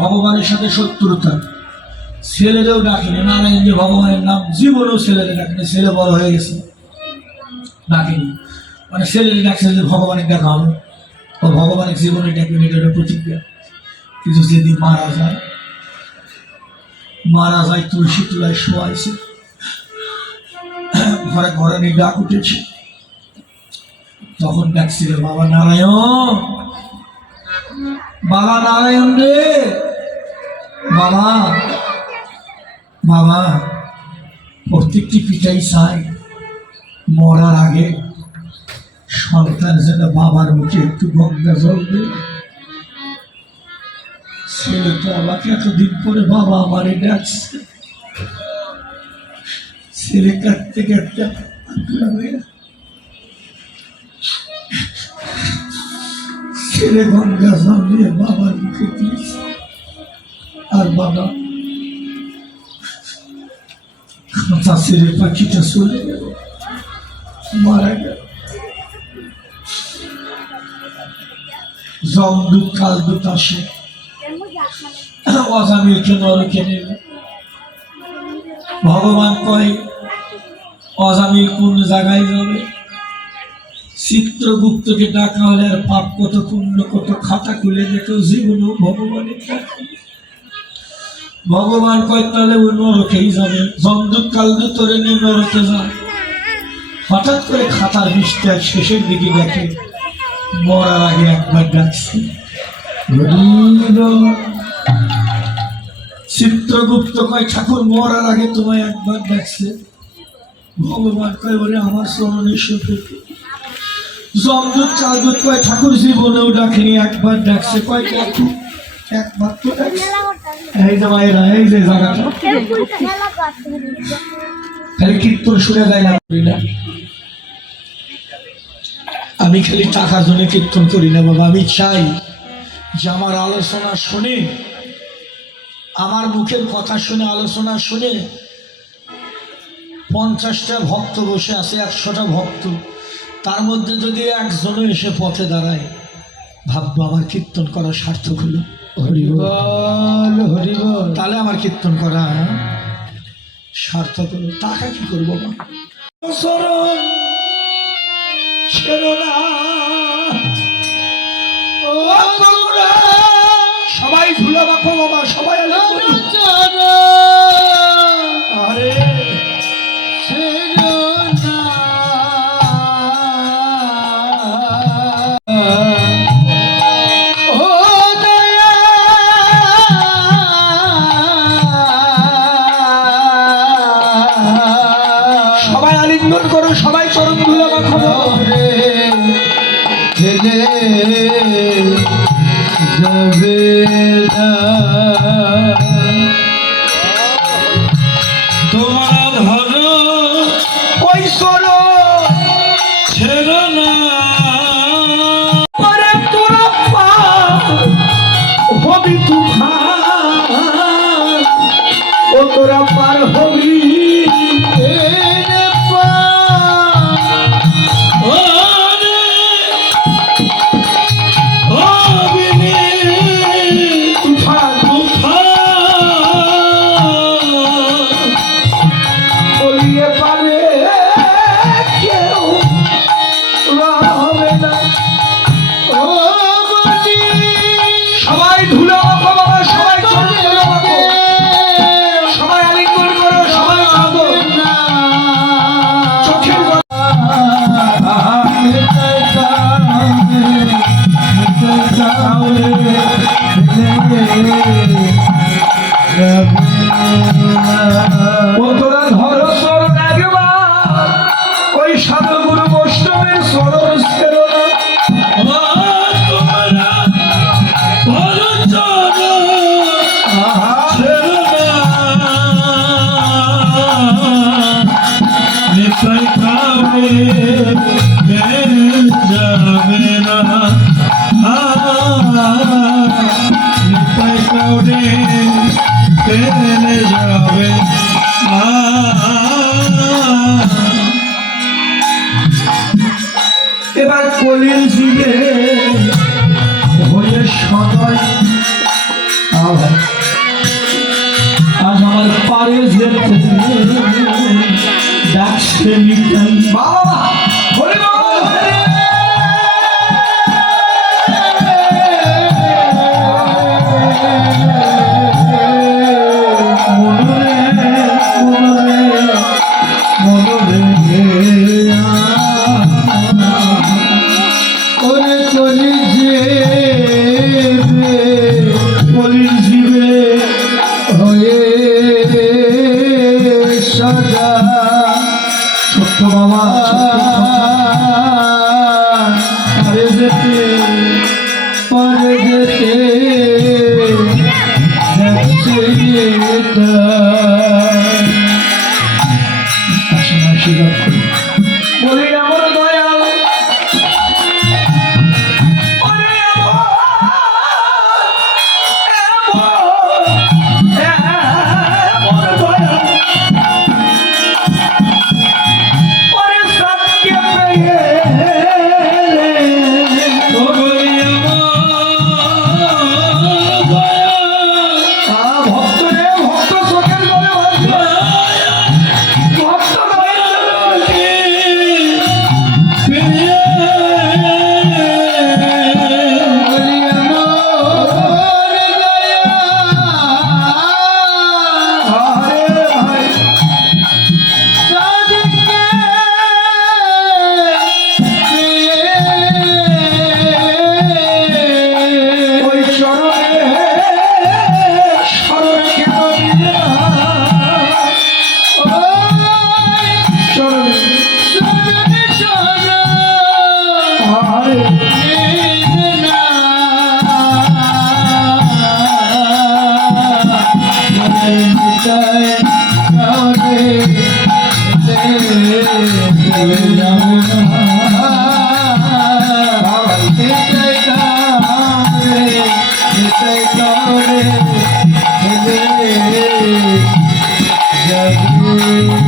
ভগবানের সাথে শত্রুতা। ছেলেরেও ডাকেনি, নারায়ণ যে ভগবানের নাম জীবনেও ছেলেরে ডাকেনি। ছেলে বড় হয়ে গেছে, ডাকেনি, মানে ছেলেরে ডাকছে যে ভগবানের ডাকা হবে, ও ভগবানের জীবনে ডাকবেন, এটা একটা প্রতিজ্ঞা। কিন্তু যেদিন মারা যায় তুলসী তুলায় শোয়াইছে, ঘরে ঘরে নিয়ে ডাক উঠেছে, তখন ডাকছিল বাবা নারায়ণ, বাবা নারায়ণ রে, বাবা বাবা। প্রত্যেকটি পিতাই চায় মরার আগে সন্তান যেন বাবার মুখে একটু গঙ্গা জল দেয়। ছেলে তো আমাকে এতদিন পরে বাবা আমারে ডাকছে, ছেলে কাঁদতে কাঁদতে ছেলে গঙ্গা জল দিয়ে বাবার মুখে দিয়েছে। আর বাবা ছেলে পাখিটা চলে গেল, মারা গেল। জমদূত কালদূত আসে, অজামিলকে নরকে নেব। ভগবান কয় অজামিল কোন জায়গায় যাবে? চিত্রগুপ্তকে ডাকা হলে আর পাপ কত পুণ্য কত খাতা খুলে দেখো, জীবনেও ভগবানের ডাকে। ভগবান কয় তাহলে ওই নরকেই যাবে। জমদূত কালদূত তোরে নিয়ে নরকে যায়। হঠাৎ করে খাতার মিস্টেক শেষের দিকে দেখে মরার আগে একবার ডাকছে। চিত্রগুপ্ত কয় ঠাকুর মরার আগে তোমায় একবার ডাকছে। ভগবান কয় বলে আমার চরণের সাথে। জমদূত কালদূত কয় ঠাকুর জীবনেও ডাকেনি, একবার ডাকছে। কয় ঠাকুর একবার তো ডাকছে। এই যে মায়েরা, এই যে জায়গাটা খালি কীর্তন শুনে যায় না। আমি খালি টাকার জন্য কীর্তন করি না বাবা। আমি চাই যে আমার আলোচনা শুনে, আমার মুখের কথা শুনে, আলোচনা শুনে 50টা ভক্ত বসে আছে, 100টা ভক্ত, তার মধ্যে যদি একজনও এসে পথে দাঁড়ায়, ভাববো আমার কীর্তন করা সার্থক হলো। হরিবল হরিবল, তাহলে আমার কীর্তন করা সার্থক হলো। টাকা কি করবো বাবা? সবাই ঝুলা রাখো বাবা, সবাই আরে সবাই আলিঙ্গন করো, সবাই চরণ ধুলা রাখো। তোমার ধরো ওই সরো ছেড়ো না, তোরা হবি তুফান, ও তোরা পার হবি। এবার কলির যুগে হয়ে সদয় আছে নিতাই। বাবা হরি বল হরি মনরে মনরে মনরে ওরে চলি যে কলির জীবে হয়ে সদা ছোট্ট বাবা পরে যেতে যাচ্ছে এটা। আসুন আশীর্বাদ করি। বলি আমার দয়াল ওরে আমার দয়াল ওরে সবকে পেয়ে ও বলি আমার দয়া, ভক্ত রে ভক্ত চোখের জলে ভক্ত দয়াকে পেয়ে বলি আমার দয়া। আরে ভাই ওই শরণে শরণে কেন দিলে না? শরণে আরে Yeah.